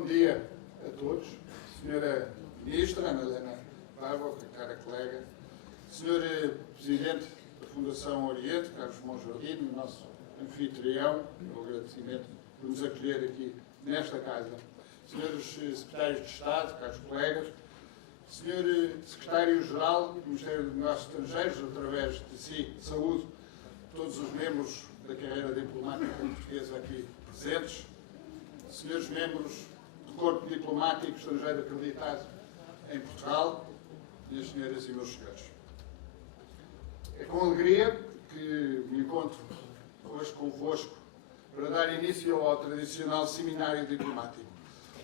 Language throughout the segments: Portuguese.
Bom dia a todos. Senhora Ministra, Ana Helena Barboc, cara colega, Senhor Presidente da Fundação Oriente, Carlos Monjardino, nosso anfitrião, o agradecimento por nos acolher aqui nesta casa, Senhores Secretários de Estado, caros colegas, Senhor Secretário-Geral do Ministério dos Negócios Estrangeiros, através de si, saúde todos os membros da carreira diplomática portuguesa aqui presentes, senhores membros do Corpo Diplomático Estrangeiro acreditado em Portugal, minhas senhoras e meus senhores. É com alegria que me encontro hoje convosco para dar início ao tradicional seminário diplomático.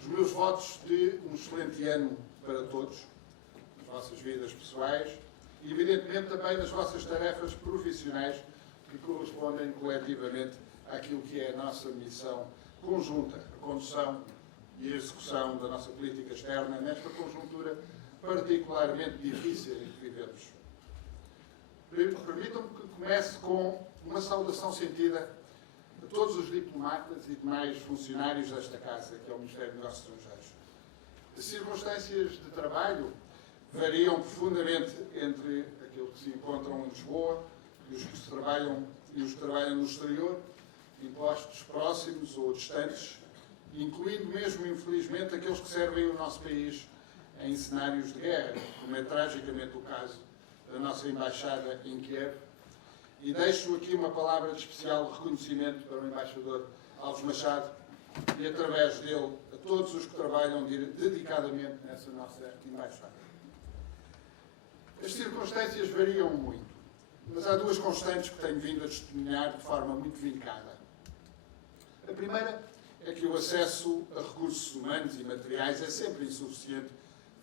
Os meus votos de um excelente ano para todos, nas vossas vidas pessoais e, evidentemente, também nas vossas tarefas profissionais que correspondem coletivamente àquilo que é a nossa missão conjunta, a condução e a execução da nossa política externa nesta conjuntura particularmente difícil em que vivemos. Permitam-me que comece com uma saudação sentida a todos os diplomatas e demais funcionários desta Casa, que é o Ministério dos Negócios Estrangeiros. As circunstâncias de trabalho variam profundamente entre aqueles que se encontram em Lisboa e os que trabalham no exterior, em postos próximos ou distantes, incluindo mesmo, infelizmente, aqueles que servem o nosso país em cenários de guerra, como é tragicamente o caso da nossa Embaixada em Kiev. E deixo aqui uma palavra de especial reconhecimento para o Embaixador Alves Machado e, através dele, a todos os que trabalham dedicadamente nessa nossa Embaixada. As circunstâncias variam muito, mas há duas constantes que tenho vindo a testemunhar de forma muito vincada. A primeira é que o acesso a recursos humanos e materiais é sempre insuficiente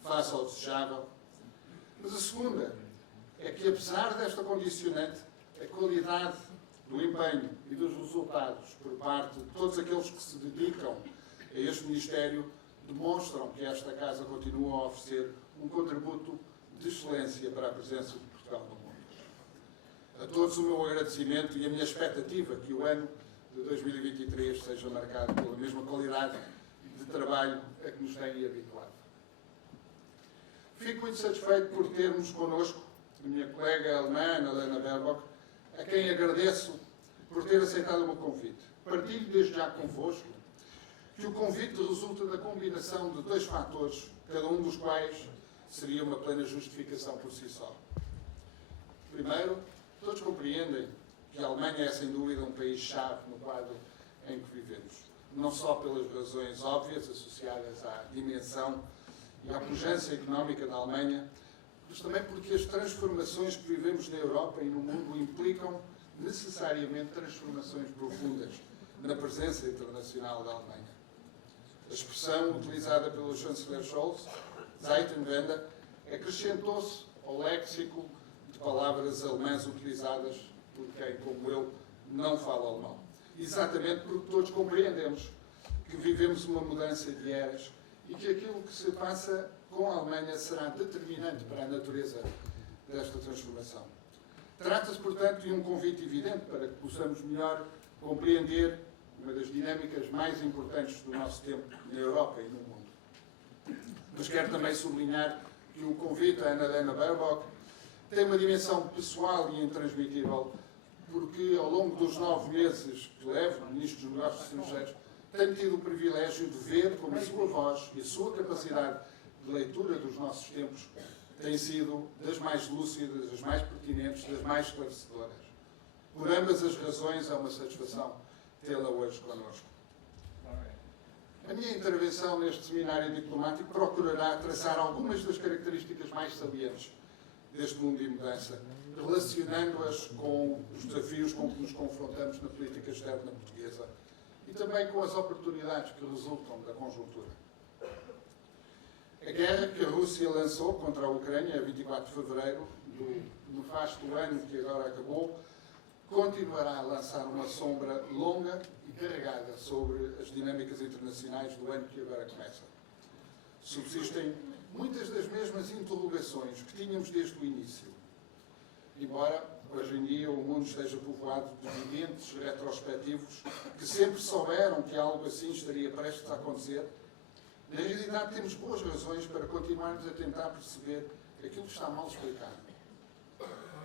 face ao desejável. Mas a segunda é que, apesar desta condicionante, a qualidade do empenho e dos resultados por parte de todos aqueles que se dedicam a este Ministério demonstram que esta Casa continua a oferecer um contributo de excelência para a presença de Portugal no mundo. A todos o meu agradecimento e a minha expectativa que o ano de 2023 seja marcado pela mesma qualidade de trabalho a que nos têm habituado. Fico muito satisfeito por termos connosco a minha colega alemã, Ana Helena Barboc, a quem agradeço por ter aceitado o meu convite. Partilho desde já convosco que o convite resulta da combinação de dois fatores, cada um dos quais seria uma plena justificação por si só. Primeiro, todos compreendem que a Alemanha é, sem dúvida, um país-chave no quadro em que vivemos. Não só pelas razões óbvias associadas à dimensão e à pujança económica da Alemanha, mas também porque as transformações que vivemos na Europa e no mundo implicam necessariamente transformações profundas na presença internacional da Alemanha. A expressão utilizada pelo chanceler Scholz, Zeitenwende, acrescentou-se ao léxico de palavras alemãs utilizadas por quem, como eu, não fala alemão. Exatamente porque todos compreendemos que vivemos uma mudança de eras e que aquilo que se passa com a Alemanha será determinante para a natureza desta transformação. Trata-se, portanto, de um convite evidente para que possamos melhor compreender uma das dinâmicas mais importantes do nosso tempo na Europa e no mundo. Mas quero também sublinhar que o convite à Ana Helena Barboc tem uma dimensão pessoal e intransmitível, porque ao longo dos 9 meses que levo Ministro dos Negócios Estrangeiros, tenho tido o privilégio de ver como a sua voz e a sua capacidade de leitura dos nossos tempos tem sido das mais lúcidas, das mais pertinentes, das mais esclarecedoras. Por ambas as razões, é uma satisfação tê-la hoje connosco. A minha intervenção neste seminário diplomático procurará traçar algumas das características mais salientes deste mundo em mudança, relacionando-as com os desafios com que nos confrontamos na política externa portuguesa e também com as oportunidades que resultam da conjuntura. A guerra que a Rússia lançou contra a Ucrânia a 24 de fevereiro do nefasto ano que agora acabou, continuará a lançar uma sombra longa e carregada sobre as dinâmicas internacionais do ano que agora começa. Subsistem muitas das mesmas interrogações que tínhamos desde o início. Embora, hoje em dia, o mundo esteja povoado de videntes retrospectivos que sempre souberam que algo assim estaria prestes a acontecer Na realidade, temos boas razões para continuarmos a tentar perceber aquilo que está mal explicado.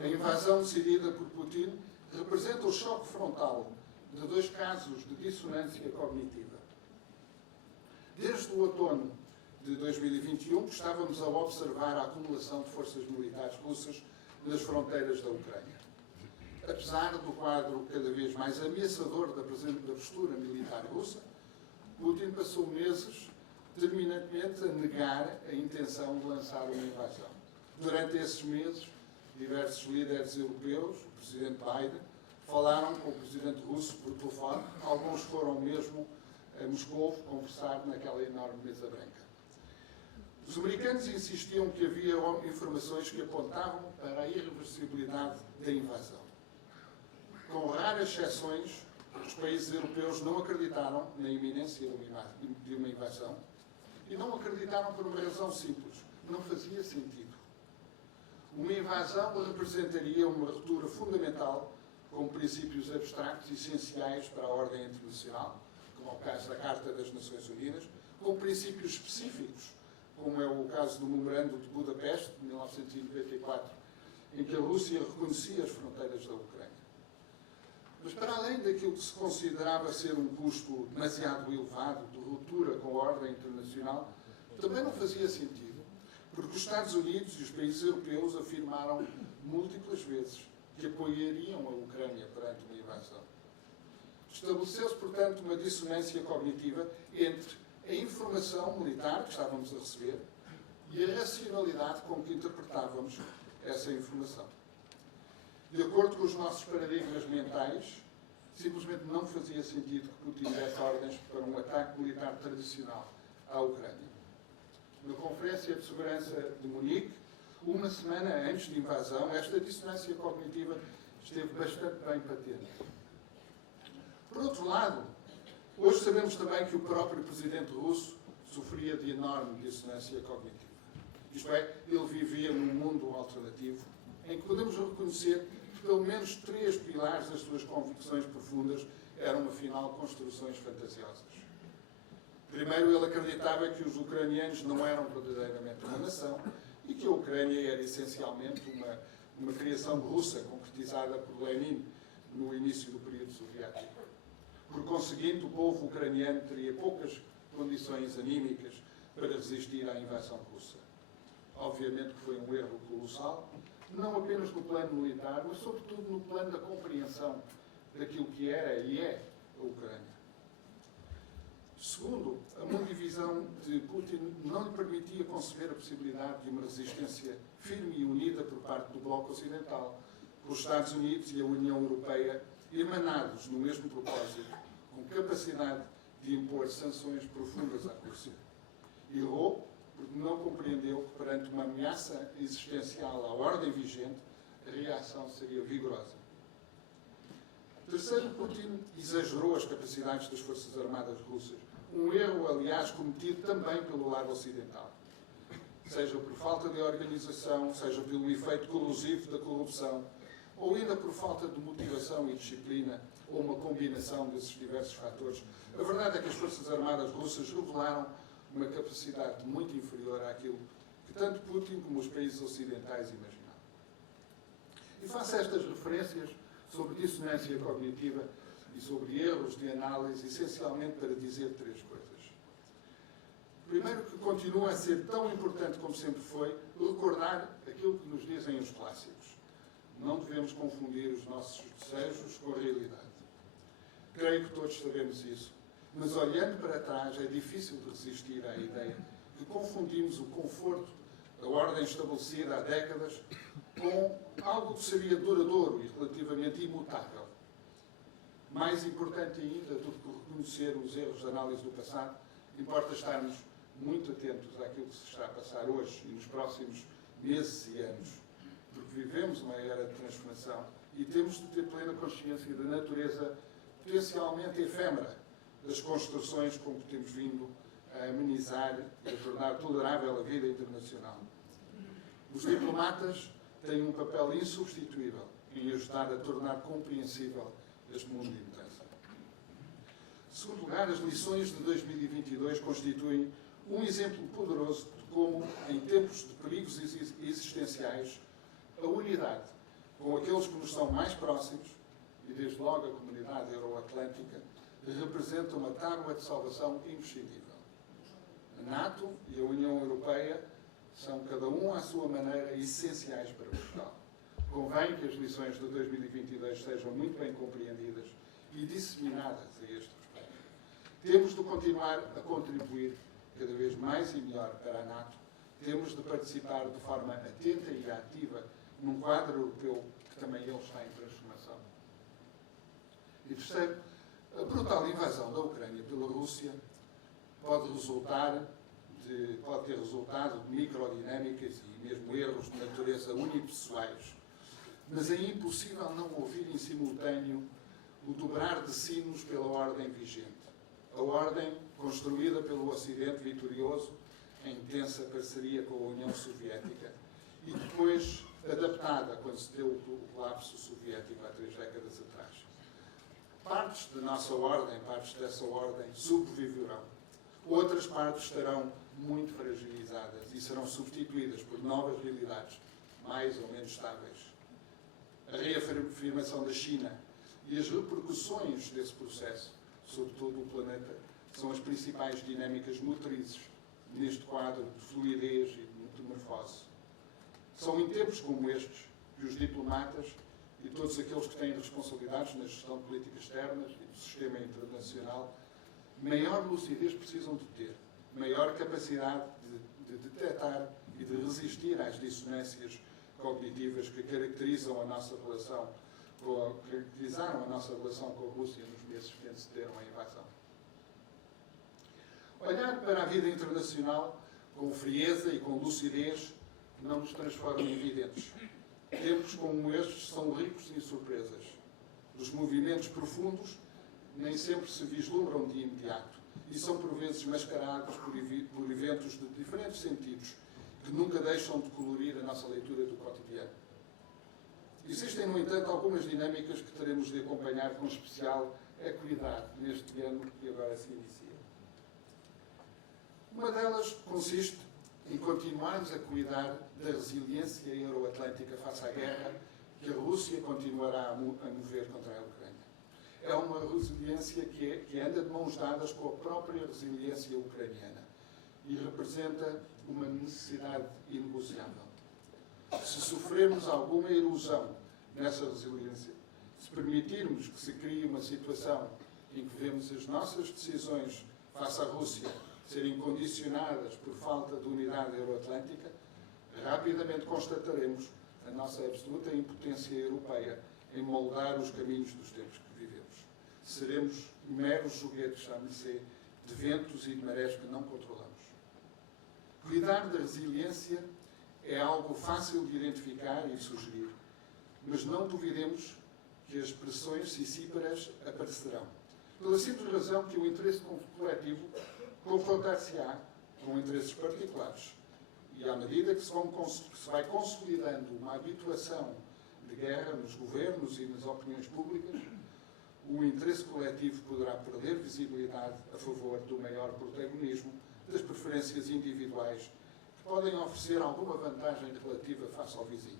A invasão decidida por Putin representa o choque frontal de dois casos de dissonância cognitiva. Desde o outono de 2021, estávamos a observar a acumulação de forças militares russas nas fronteiras da Ucrânia. Apesar do quadro cada vez mais ameaçador da postura militar russa, Putin passou meses terminantemente a negar a intenção de lançar uma invasão. Durante esses meses, diversos líderes europeus, o presidente Biden, falaram com o presidente russo por telefone. Alguns foram mesmo a Moscou conversar naquela enorme mesa branca. Os americanos insistiam que havia informações que apontavam para a irreversibilidade da invasão. Com raras exceções, os países europeus não acreditaram na iminência de uma invasão e não acreditaram por uma razão simples. Não fazia sentido. Uma invasão representaria uma ruptura fundamental com princípios abstratos essenciais para a ordem internacional, como é o caso da Carta das Nações Unidas, com princípios específicos, como é o caso do Memorando de Budapeste, de 1994, em que a Rússia reconhecia as fronteiras da Ucrânia. Mas para além daquilo que se considerava ser um custo demasiado elevado de ruptura com a ordem internacional, também não fazia sentido, porque os Estados Unidos e os países europeus afirmaram múltiplas vezes que apoiariam a Ucrânia perante uma invasão. Estabeleceu-se, portanto, uma dissonância cognitiva entre a informação militar que estávamos a receber e a racionalidade com que interpretávamos essa informação. De acordo com os nossos paradigmas mentais, simplesmente não fazia sentido que Putin desse ordens para um ataque militar tradicional à Ucrânia. Na Conferência de Segurança de Munique, uma semana antes da invasão, esta dissonância cognitiva esteve bastante bem patente. Por outro lado, hoje sabemos também que o próprio presidente russo sofria de enorme dissonância cognitiva. Isto é, ele vivia num mundo alternativo em que podemos reconhecer que pelo menos 3 pilares das suas convicções profundas eram, afinal, construções fantasiosas. Primeiro, ele acreditava que os ucranianos não eram verdadeiramente uma nação e que a Ucrânia era essencialmente uma criação russa, concretizada por Lenin no início do período soviético. Por conseguinte, o povo ucraniano teria poucas condições anímicas para resistir à invasão russa. Obviamente que foi um erro colossal, não apenas no plano militar, mas sobretudo no plano da compreensão daquilo que era e é a Ucrânia. Segundo, a mundivisão de Putin não lhe permitia conceber a possibilidade de uma resistência firme e unida por parte do Bloco Ocidental, os Estados Unidos e a União Europeia, emanados no mesmo propósito, com capacidade de impor sanções profundas à Rússia. Errou porque não compreendeu que, perante uma ameaça existencial à ordem vigente, a reação seria vigorosa. Terceiro, Putin exagerou as capacidades das Forças Armadas russas, um erro, aliás, cometido também pelo lado ocidental. Seja por falta de organização, seja pelo efeito corrosivo da corrupção, ou ainda por falta de motivação e disciplina, ou uma combinação desses diversos fatores. A verdade é que as Forças Armadas russas revelaram uma capacidade muito inferior àquilo que tanto Putin como os países ocidentais imaginavam. E faço estas referências sobre dissonância cognitiva e sobre erros de análise, essencialmente para dizer 3 coisas. Primeiro, que continua a ser tão importante como sempre foi recordar aquilo que nos dizem os clássicos. Não devemos confundir os nossos desejos com a realidade. Creio que todos sabemos isso, mas olhando para trás é difícil de resistir à ideia que confundimos o conforto da ordem estabelecida há décadas com algo que seria duradouro e relativamente imutável. Mais importante ainda do que reconhecer os erros de análise do passado, importa estarmos muito atentos àquilo que se está a passar hoje e nos próximos meses e anos, porque vivemos uma era de transformação e temos de ter plena consciência da natureza potencialmente efêmera das construções com que temos vindo a amenizar e a tornar tolerável a vida internacional. Os diplomatas têm um papel insubstituível em ajudar a tornar compreensível este mundo de mudança. Em segundo lugar, as lições de 2022 constituem um exemplo poderoso de como, em tempos de perigos existenciais, a unidade com aqueles que nos são mais próximos, e desde logo a comunidade euroatlântica, representa uma tábua de salvação imprescindível. A NATO e a União Europeia são, cada um à sua maneira, essenciais para Portugal. Convém que as lições de 2022 sejam muito bem compreendidas e disseminadas a este respeito. Temos de continuar a contribuir cada vez mais e melhor para a NATO. Temos de participar de forma atenta e ativa num quadro europeu que também ele está em transformação. E terceiro, a brutal invasão da Ucrânia pela Rússia pode ter resultado de microdinâmicas e mesmo erros de natureza unipessoais, mas é impossível não ouvir em simultâneo o dobrar de sinos pela ordem vigente. A ordem construída pelo Ocidente vitorioso, em intensa parceria com a União Soviética, e depois adaptada quando se deu o colapso soviético há 3 décadas atrás. Partes da nossa ordem, partes dessa ordem, sobreviverão. Outras partes estarão muito fragilizadas e serão substituídas por novas realidades, mais ou menos estáveis. A reafirmação da China e as repercussões desse processo sobre todo o planeta são as principais dinâmicas motrizes neste quadro de fluidez e de metamorfose. São em tempos como estes que os diplomatas e todos aqueles que têm responsabilidades na gestão de políticas externas e do sistema internacional maior lucidez precisam de ter, maior capacidade de detectar e de resistir às dissonâncias cognitivas que caracterizaram a nossa relação com a Rússia nos meses que antecederam a invasão. Olhar para a vida internacional com frieza e com lucidez não nos transforma em videntes. Tempos como estes são ricos em surpresas. Os movimentos profundos nem sempre se vislumbram de imediato e são por vezes mascarados por eventos de diferentes sentidos que nunca deixam de colorir a nossa leitura do cotidiano. Existem, no entanto, algumas dinâmicas que teremos de acompanhar com especial acuidade neste ano que agora se inicia. Uma delas consiste em continuarmos a cuidar da resiliência euroatlântica face à guerra que a Rússia continuará a mover contra a Ucrânia. É uma resiliência que anda de mãos dadas com a própria resiliência ucraniana e representa uma necessidade inegociável. Se sofrermos alguma erosão nessa resiliência, se permitirmos que se crie uma situação em que vemos as nossas decisões face à Rússia serem condicionadas por falta de unidade euroatlântica, rapidamente constataremos a nossa absoluta impotência europeia em moldar os caminhos dos tempos que vivemos. Seremos meros joguetes à mercê de ventos e de marés que não controlamos. Cuidar da resiliência é algo fácil de identificar e sugerir, mas não duvidemos que as pressões sicíparas aparecerão, pela simples razão que o interesse coletivo confrontar-se-á com interesses particulares. E à medida que se vai consolidando uma habituação de guerra nos governos e nas opiniões públicas, o interesse coletivo poderá perder visibilidade a favor do maior protagonismo das preferências individuais que podem oferecer alguma vantagem relativa face ao vizinho.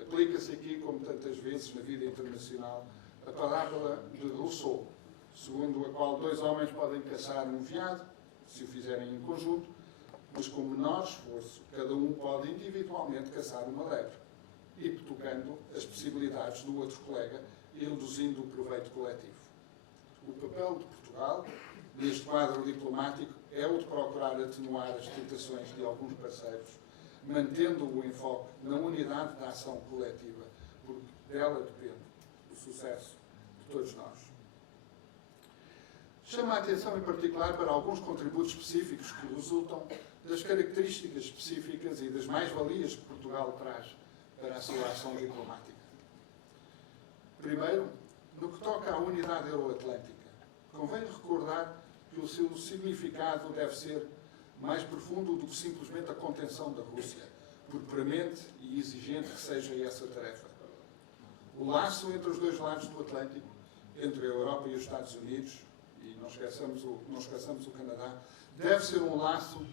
Aplica-se aqui, como tantas vezes na vida internacional, a parábola de Rousseau, segundo a qual 2 homens podem caçar um veado, se o fizerem em conjunto, mas com menor esforço, cada um pode individualmente caçar uma lebre, hipotecando as possibilidades do outro colega e reduzindo o proveito coletivo. O papel de Portugal, neste quadro diplomático, é o de procurar atenuar as tentações de alguns parceiros, mantendo o enfoque na unidade da ação coletiva, porque dela depende o sucesso de todos nós. Chama a atenção em particular para alguns contributos específicos que resultam das características específicas e das mais-valias que Portugal traz para a sua ação diplomática. Primeiro, no que toca à unidade euroatlântica, convém recordar que o seu significado deve ser mais profundo do que simplesmente a contenção da Rússia, por premente e exigente que seja essa tarefa. O laço entre os dois lados do Atlântico, entre a Europa e os Estados Unidos, e não esqueçamos o Canadá, deve ser um laço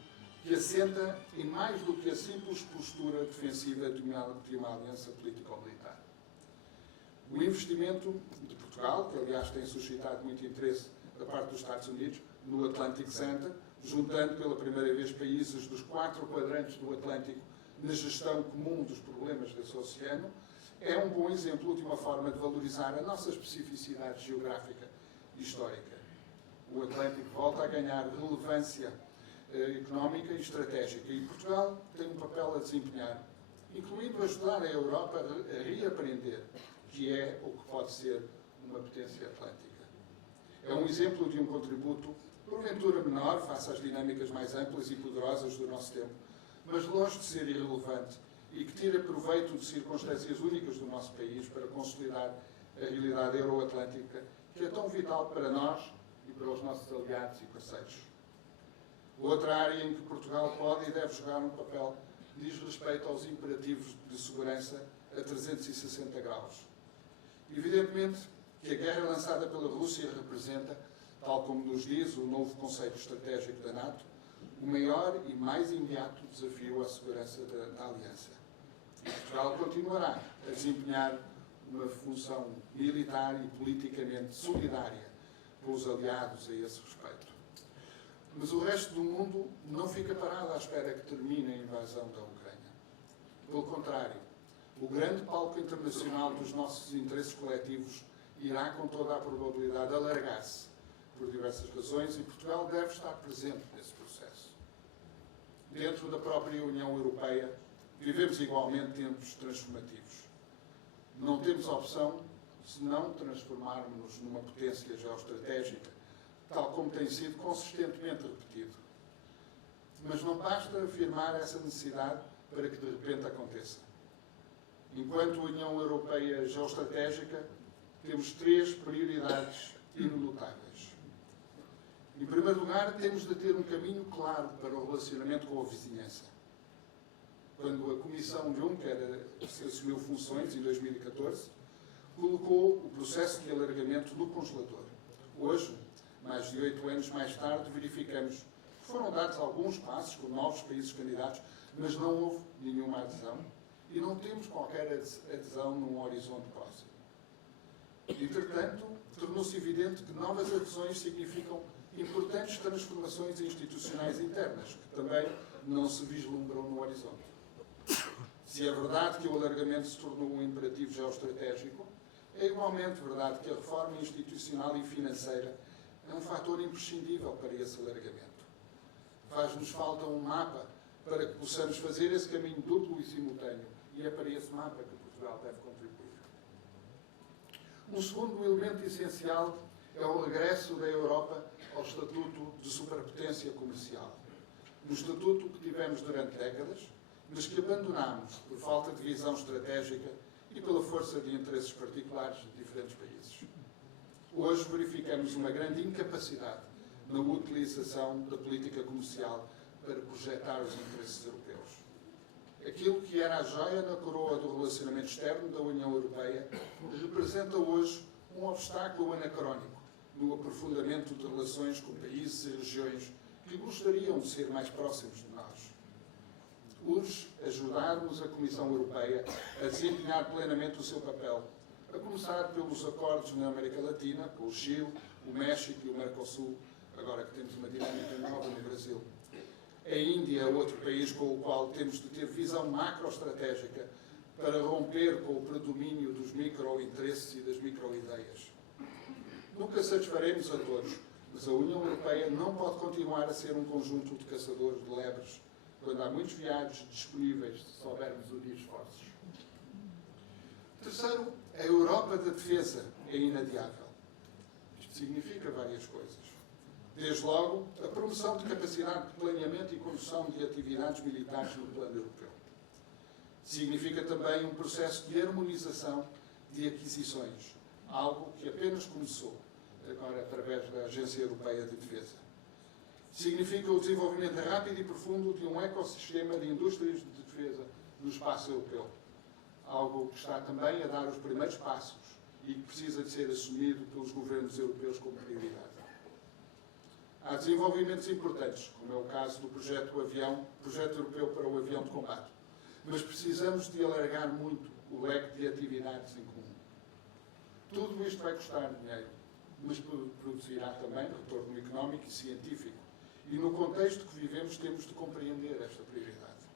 que assenta em mais do que a simples postura defensiva de uma aliança político-militar. O investimento de Portugal, que aliás tem suscitado muito interesse da parte dos Estados Unidos, no Atlantic Center, juntando pela primeira vez países dos 4 quadrantes do Atlântico na gestão comum dos problemas desse oceano, é um bom exemplo de uma forma de valorizar a nossa especificidade geográfica e histórica. O Atlântico volta a ganhar relevância económica e estratégica e Portugal tem um papel a desempenhar, incluindo ajudar a Europa a reaprender que é o que pode ser uma potência atlântica. É um exemplo de um contributo, porventura menor, face às dinâmicas mais amplas e poderosas do nosso tempo, mas longe de ser irrelevante e que tira proveito de circunstâncias únicas do nosso país para consolidar a realidade euroatlântica, que é tão vital para nós e para os nossos aliados e parceiros. Outra área em que Portugal pode e deve jogar um papel diz respeito aos imperativos de segurança a 360 graus. Evidentemente que a guerra lançada pela Rússia representa, tal como nos diz o novo conceito estratégico da NATO, o maior e mais imediato desafio à segurança da Aliança. E Portugal continuará a desempenhar uma função militar e politicamente solidária com os aliados a esse respeito. Mas o resto do mundo não fica parado à espera que termine a invasão da Ucrânia. Pelo contrário, o grande palco internacional dos nossos interesses coletivos irá, com toda a probabilidade, alargar-se por diversas razões e Portugal deve estar presente nesse processo. Dentro da própria União Europeia, vivemos igualmente tempos transformativos. Não temos opção se não transformarmos-nos numa potência geoestratégica, tal como tem sido consistentemente repetido. Mas não basta afirmar essa necessidade para que de repente aconteça. Enquanto União Europeia geoestratégica, temos 3 prioridades inelutáveis. Em primeiro lugar, temos de ter um caminho claro para o relacionamento com a vizinhança. Quando a Comissão Juncker assumiu funções, em 2014, colocou o processo de alargamento no congelador. Hoje, mais de 8 anos mais tarde, verificamos que foram dados alguns passos com novos países candidatos, mas não houve nenhuma adesão e não temos qualquer adesão num horizonte próximo. Entretanto, tornou-se evidente que novas adesões significam importantes transformações institucionais internas, que também não se vislumbram no horizonte. Se é verdade que o alargamento se tornou um imperativo geoestratégico, é igualmente verdade que a reforma institucional e financeira é um fator imprescindível para esse alargamento. Faz-nos falta um mapa para que possamos fazer esse caminho duplo e simultâneo, e é para esse mapa que Portugal deve contribuir. Um segundo elemento essencial é o regresso da Europa ao estatuto de superpotência comercial. Um estatuto que tivemos durante décadas, mas que abandonámos por falta de visão estratégica e pela força de interesses particulares de diferentes países. Hoje verificamos uma grande incapacidade na utilização da política comercial para projetar os interesses europeus. Aquilo que era a joia na coroa do relacionamento externo da União Europeia representa hoje um obstáculo anacrónico no aprofundamento de relações com países e regiões que gostariam de ser mais próximos de nós. Urge ajudarmos a Comissão Europeia a desempenhar plenamente o seu papel, a começar pelos acordos na América Latina, com o Chile, o México e o Mercosul, agora que temos uma dinâmica nova no Brasil. A Índia é outro país com o qual temos de ter visão macroestratégica para romper com o predomínio dos microinteresses e das microideias. Nunca satisfaremos a todos, mas a União Europeia não pode continuar a ser um conjunto de caçadores de lebres, quando há muitos viados disponíveis, se soubermos unir esforços. Terceiro, a Europa da defesa é inadiável. Isto significa várias coisas. Desde logo, a promoção de capacidade de planeamento e condução de atividades militares no plano europeu. Significa também um processo de harmonização de aquisições, algo que apenas começou agora através da Agência Europeia de Defesa. Significa o desenvolvimento rápido e profundo de um ecossistema de indústrias de defesa no espaço europeu, algo que está também a dar os primeiros passos e que precisa de ser assumido pelos governos europeus como prioridade. Há desenvolvimentos importantes, como é o caso do projeto europeu para o avião de combate. Mas precisamos de alargar muito o leque de atividades em comum. Tudo isto vai custar dinheiro, mas produzirá também retorno económico e científico. E no contexto que vivemos temos de compreender esta prioridade.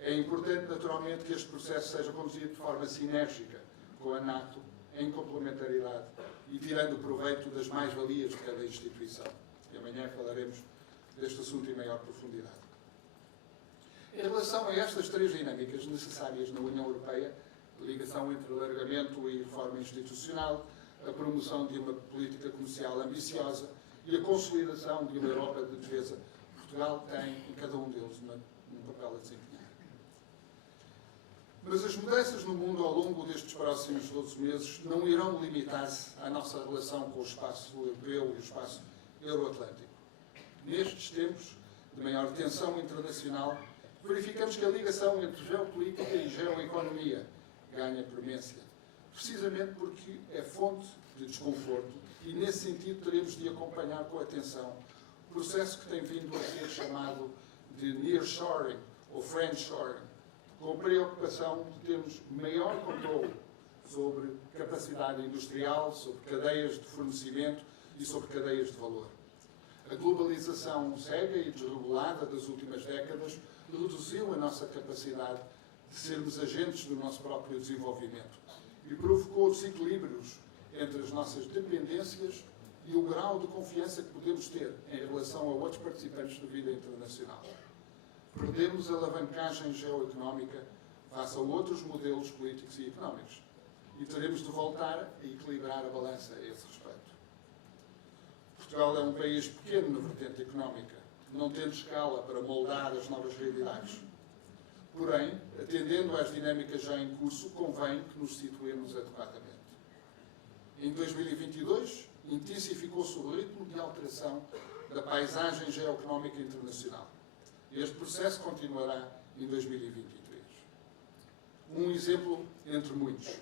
É importante, naturalmente, que este processo seja conduzido de forma sinérgica com a NATO, em complementaridade e tirando proveito das mais-valias de cada instituição. E amanhã falaremos deste assunto em maior profundidade. Em relação a estas três dinâmicas necessárias na União Europeia, a ligação entre alargamento e reforma institucional, a promoção de uma política comercial ambiciosa e a consolidação de uma Europa de defesa, Portugal tem, em cada um deles, um papel a desempenhar. Mas as mudanças no mundo ao longo destes próximos 12 meses não irão limitar-se à nossa relação com o espaço europeu e o espaço euroatlântico. Nestes tempos de maior tensão internacional, verificamos que a ligação entre geopolítica e geoeconomia ganha premência, precisamente porque é fonte de desconforto e, nesse sentido, teremos de acompanhar com atenção o processo que tem vindo a ser chamado de nearshoring ou friendshoring, com preocupação de termos maior controle sobre capacidade industrial, sobre cadeias de fornecimento e sobre cadeias de valor. A globalização cega e desregulada das últimas décadas reduziu a nossa capacidade de sermos agentes do nosso próprio desenvolvimento e provocou desequilíbrios entre as nossas dependências e o grau de confiança que podemos ter em relação a outros participantes da vida internacional. Perdemos a alavancagem geoeconómica face a outros modelos políticos e económicos e teremos de voltar a equilibrar a balança a esse respeito. Portugal é um país pequeno na vertente económica, não tendo escala para moldar as novas realidades. Porém, atendendo às dinâmicas já em curso, convém que nos situemos adequadamente. Em 2022, intensificou-se o ritmo de alteração da paisagem geoeconómica internacional. Este processo continuará em 2023. Um exemplo entre muitos.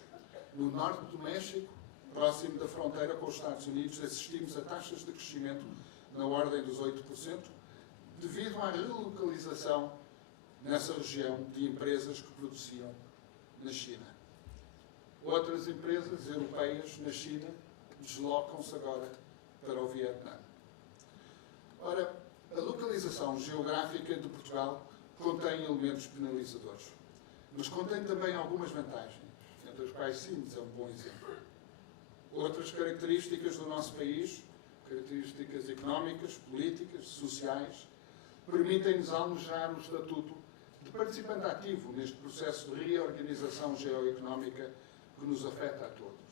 No norte do México, próximo da fronteira com os Estados Unidos, assistimos a taxas de crescimento na ordem dos 8%, devido à relocalização nessa região de empresas que produziam na China. Outras empresas europeias na China deslocam-se agora para o Vietnã. Ora, a localização geográfica de Portugal contém elementos penalizadores, mas contém também algumas vantagens, entre as quais Sines é um bom exemplo. Outras características do nosso país, características económicas, políticas, sociais, permitem-nos almejar o estatuto de participante ativo neste processo de reorganização geoeconómica que nos afeta a todos.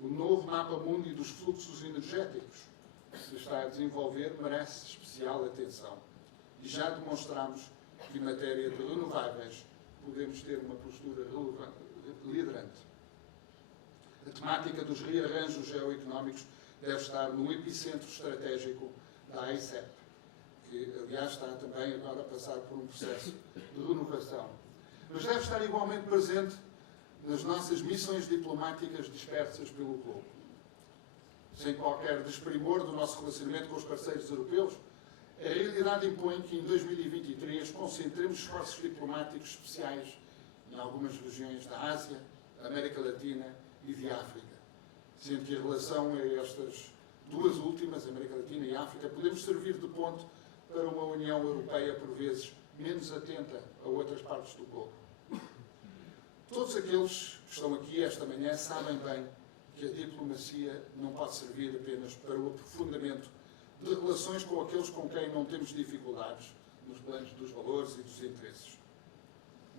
O novo mapa mundi dos fluxos energéticos que se está a desenvolver merece especial atenção e já demonstramos que, em matéria de renováveis, podemos ter uma postura liderante. A temática dos rearranjos geoeconómicos deve estar no epicentro estratégico da AICEP, que, aliás, está também agora a passar por um processo de renovação. Mas deve estar igualmente presente nas nossas missões diplomáticas dispersas pelo globo. Sem qualquer desprimor do nosso relacionamento com os parceiros europeus, a realidade impõe que em 2023 concentremos esforços diplomáticos especiais em algumas regiões da Ásia, da América Latina e de África. Sendo que em relação a estas duas últimas, América Latina e África, podemos servir de ponte para uma União Europeia, por vezes, menos atenta a outras partes do globo. Todos aqueles que estão aqui esta manhã sabem bem que a diplomacia não pode servir apenas para o aprofundamento de relações com aqueles com quem não temos dificuldades nos planos dos valores e dos interesses.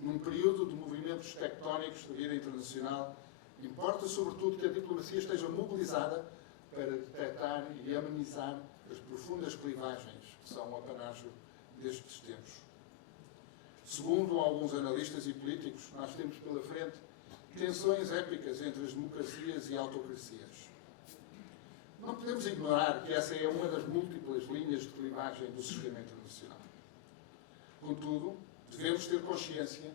Num período de movimentos tectónicos da vida internacional, importa sobretudo que a diplomacia esteja mobilizada para detectar e amenizar as profundas clivagens que são o apanágio destes tempos. Segundo alguns analistas e políticos, nós temos pela frente tensões épicas entre as democracias e autocracias. Não podemos ignorar que essa é uma das múltiplas linhas de clivagem do sistema internacional. Contudo, devemos ter consciência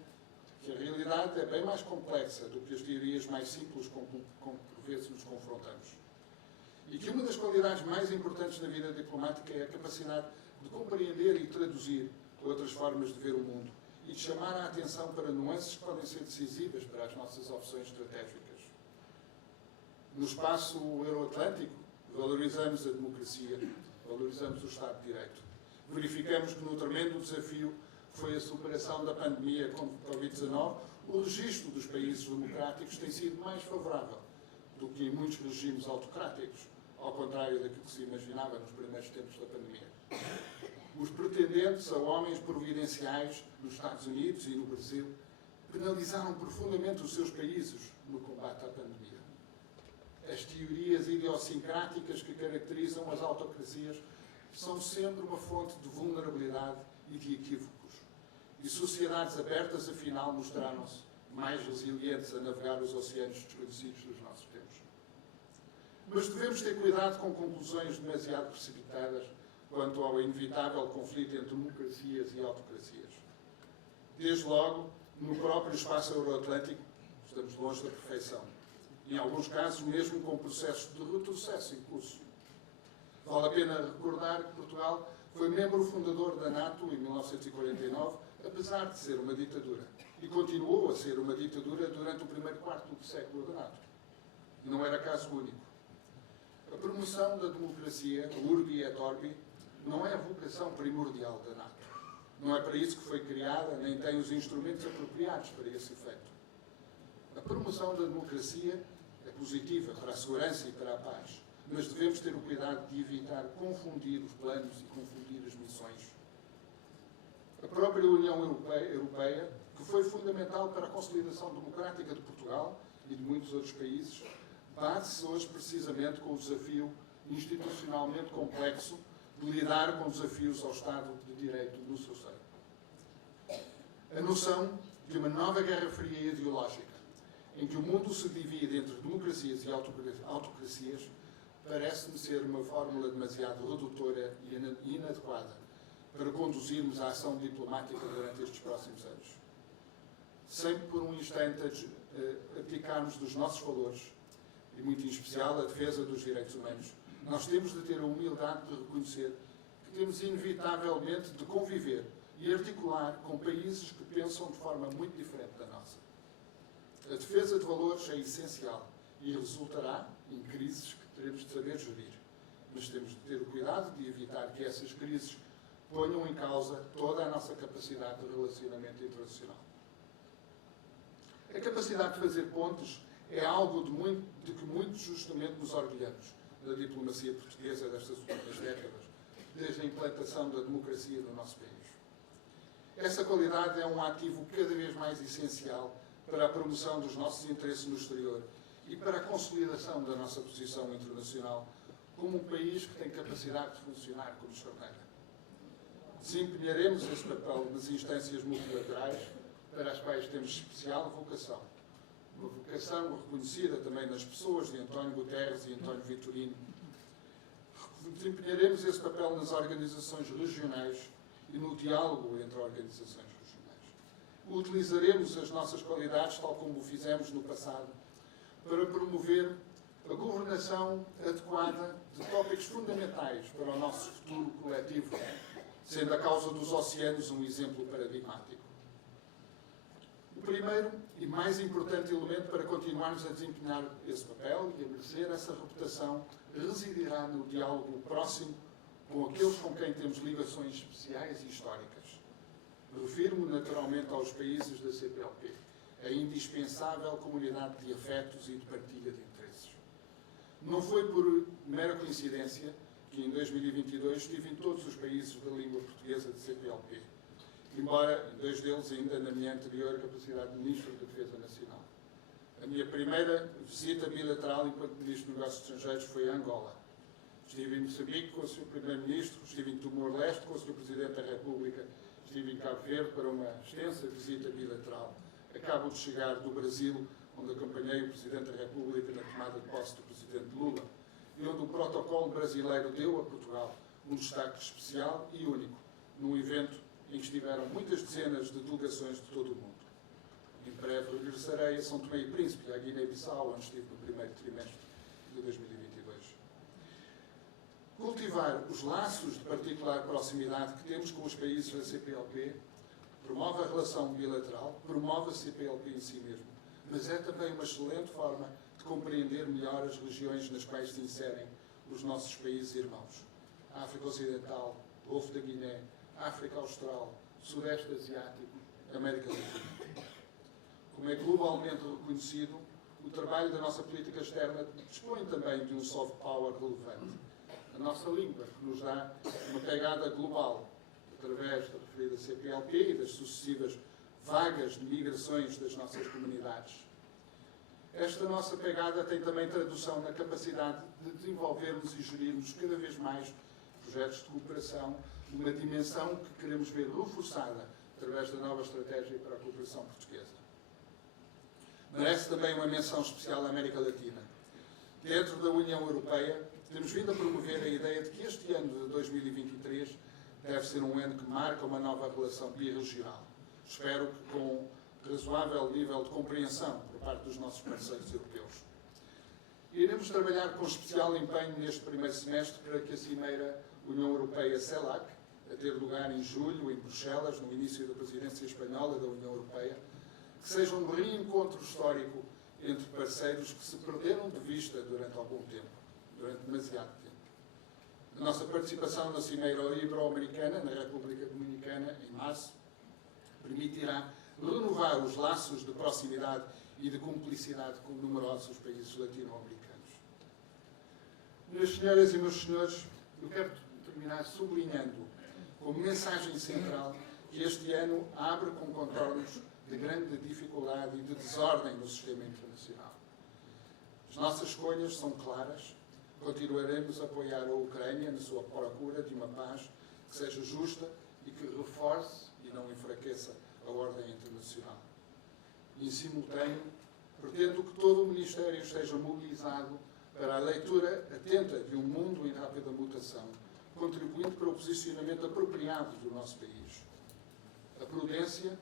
que a realidade é bem mais complexa do que as teorias mais simples com que por vezes nos confrontamos. E que uma das qualidades mais importantes da vida diplomática é a capacidade de compreender e traduzir outras formas de ver o mundo e de chamar a atenção para nuances que podem ser decisivas para as nossas opções estratégicas. No espaço euroatlântico, valorizamos a democracia, valorizamos o Estado de Direito. Verificamos que no tremendo desafio que foi a superação da pandemia com Covid-19, o registro dos países democráticos tem sido mais favorável do que em muitos regimes autocráticos, ao contrário daquilo que se imaginava nos primeiros tempos da pandemia. Os pretendentes a homens providenciais nos Estados Unidos e no Brasil penalizaram profundamente os seus países no combate à pandemia. As teorias idiosincráticas que caracterizam as autocracias são sempre uma fonte de vulnerabilidade e de equívocos. E sociedades abertas, afinal, mostraram-se mais resilientes a navegar os oceanos desconhecidos dos nossos tempos. Mas devemos ter cuidado com conclusões demasiado precipitadas quanto ao inevitável conflito entre democracias e autocracias. Desde logo, no próprio espaço euroatlântico, estamos longe da perfeição. Em alguns casos, mesmo com processos de retrocesso em curso. Vale a pena recordar que Portugal foi membro fundador da NATO em 1949, apesar de ser uma ditadura. E continuou a ser uma ditadura durante o primeiro quarto do século da NATO. E não era caso único. A promoção da democracia, a urbi et orbi, não é a vocação primordial da NATO. Não é para isso que foi criada, nem tem os instrumentos apropriados para esse efeito. A promoção da democracia é positiva para a segurança e para a paz, mas devemos ter o cuidado de evitar confundir os planos e confundir as missões. A própria União Europeia, que foi fundamental para a consolidação democrática de Portugal e de muitos outros países, bate-se hoje precisamente com o desafio institucionalmente complexo de lidar com desafios ao Estado de Direito no seu seio. A noção de uma nova guerra fria ideológica, em que o mundo se divide entre democracias e autocracias, parece-me ser uma fórmula demasiado redutora e inadequada para conduzirmos a ação diplomática durante estes próximos anos. Sem por um instante abdicarmos dos nossos valores, e muito em especial a defesa dos direitos humanos, nós temos de ter a humildade de reconhecer que temos inevitavelmente de conviver e articular com países que pensam de forma muito diferente da nossa. A defesa de valores é essencial e resultará em crises que teremos de saber gerir. Mas temos de ter o cuidado de evitar que essas crises ponham em causa toda a nossa capacidade de relacionamento internacional. A capacidade de fazer pontes é algo de que muito justamente nos orgulhamos da diplomacia portuguesa destas últimas décadas, desde a implantação da democracia no nosso país. Essa qualidade é um ativo cada vez mais essencial para a promoção dos nossos interesses no exterior e para a consolidação da nossa posição internacional como um país que tem capacidade de funcionar como charneira. Desempenharemos esse papel nas instâncias multilaterais para as quais temos especial vocação. Uma vocação reconhecida também nas pessoas de António Guterres e António Vitorino. Desempenharemos esse papel nas organizações regionais e no diálogo entre organizações regionais. Utilizaremos as nossas qualidades, tal como o fizemos no passado, para promover a governação adequada de tópicos fundamentais para o nosso futuro coletivo, sendo a causa dos oceanos um exemplo paradigmático. O primeiro e mais importante elemento para continuarmos a desempenhar esse papel e a merecer essa reputação residirá no diálogo próximo com aqueles com quem temos ligações especiais e históricas. Refiro-me naturalmente aos países da CPLP, a indispensável comunidade de afetos e de partilha de interesses. Não foi por mera coincidência que em 2022 estive em todos os países da língua portuguesa de CPLP, embora em dois deles ainda na minha anterior capacidade de Ministro da Defesa Nacional. A minha primeira visita bilateral enquanto Ministro de Negócios Estrangeiros foi a Angola. Estive em Moçambique com o Sr. Primeiro-Ministro, estive em Timor-Leste com o Sr. Presidente da República, estive em Cabo Verde para uma extensa visita bilateral. Acabo de chegar do Brasil, onde acompanhei o Presidente da República na tomada de posse do Presidente Lula, e onde o protocolo brasileiro deu a Portugal um destaque especial e único, num evento em que estiveram muitas dezenas de delegações de todo o mundo. Em breve regressarei a São Tomé e Príncipe, à Guiné-Bissau, onde estive no primeiro trimestre de 2022. cultivar os laços de particular proximidade que temos com os países da CPLP, promove a relação bilateral, promove a CPLP em si mesmo, mas é também uma excelente forma de compreender melhor as regiões nas quais se inserem os nossos países irmãos. A África Ocidental, Golfo da Guiné, África Austral, Sudeste Asiático, América Latina. Como é globalmente reconhecido, o trabalho da nossa política externa dispõe também de um soft power relevante. A nossa língua, que nos dá uma pegada global, através da referida CPLP e das sucessivas vagas de migrações das nossas comunidades. Esta nossa pegada tem também tradução na capacidade de desenvolvermos e gerirmos cada vez mais projetos de cooperação, numa dimensão que queremos ver reforçada através da nova estratégia para a cooperação portuguesa. Merece também uma menção especial à América Latina. Dentro da União Europeia, temos vindo a promover a ideia de que este ano de 2023 deve ser um ano que marca uma nova relação birregional. Espero que com razoável nível de compreensão por parte dos nossos parceiros europeus. Iremos trabalhar com especial empenho neste primeiro semestre para que a Cimeira União Europeia-CELAC, a ter lugar em julho, em Bruxelas, no início da presidência espanhola da União Europeia, que seja um reencontro histórico entre parceiros que se perderam de vista durante algum tempo, durante demasiado tempo. A nossa participação na Cimeira Ibero-Americana, na República Dominicana, em março, permitirá renovar os laços de proximidade e de cumplicidade com numerosos países latino-americanos. Minhas senhoras e meus senhores, eu quero terminar sublinhando como mensagem central que este ano abre com contornos de grande dificuldade e de desordem no sistema internacional. As nossas escolhas são claras. Continuaremos a apoiar a Ucrânia na sua procura de uma paz que seja justa e que reforce e não enfraqueça a ordem internacional. Em simultâneo, pretendo que todo o Ministério esteja mobilizado para a leitura atenta de um mundo em rápida mutação, contribuindo para o posicionamento apropriado do nosso país. A prudência,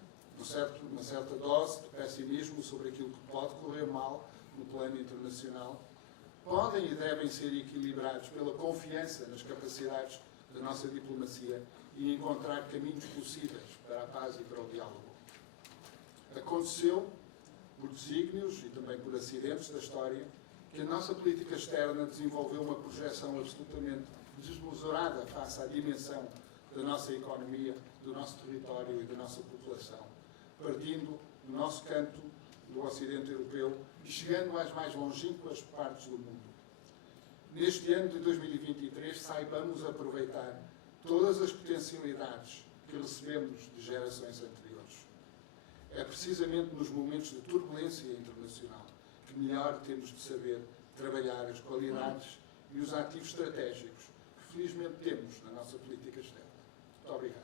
uma certa dose de pessimismo sobre aquilo que pode correr mal no plano internacional, podem e devem ser equilibrados pela confiança nas capacidades da nossa diplomacia e encontrar caminhos possíveis para a paz e para o diálogo. Aconteceu, por desígnios e também por acidentes da história, que a nossa política externa desenvolveu uma projeção absolutamente desmesurada face à dimensão da nossa economia, do nosso território e da nossa população, partindo do nosso canto do Ocidente Europeu e chegando às mais longínquas partes do mundo. Neste ano de 2023, saibamos aproveitar todas as potencialidades que recebemos de gerações anteriores. É precisamente nos momentos de turbulência internacional que melhor temos de saber trabalhar as qualidades e os ativos estratégicos que felizmente temos na nossa política externa. Muito obrigado.